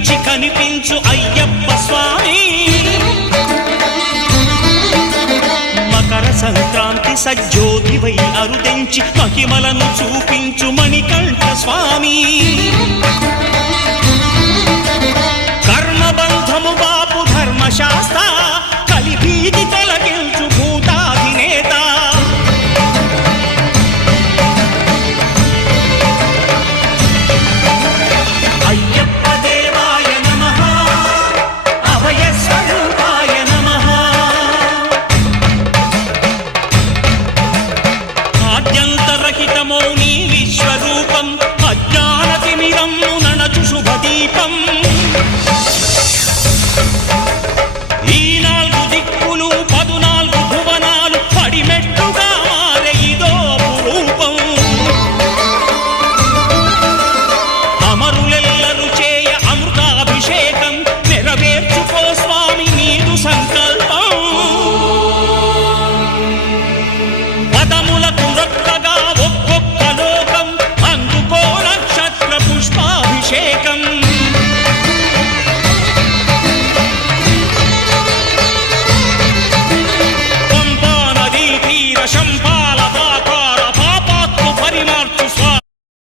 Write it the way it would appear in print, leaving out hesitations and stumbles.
కనిపించి కనిపించు అయ్యప్ప స్వామి. మకర సంక్రాంతి సజ్జోతివై అరుదెంచి మహిమలను చూపించు మణికంఠ స్వామి. కర్మబంధము బాపు ధర్మశాస్త్ర కలిభీతి తొలగించు భూతాధినేత. అయ్యప్ప దేవాయ నమః, అభయ స్వరూపాయ నమః. ఆద్యంతరహితమౌ నీ విశ్వరూపం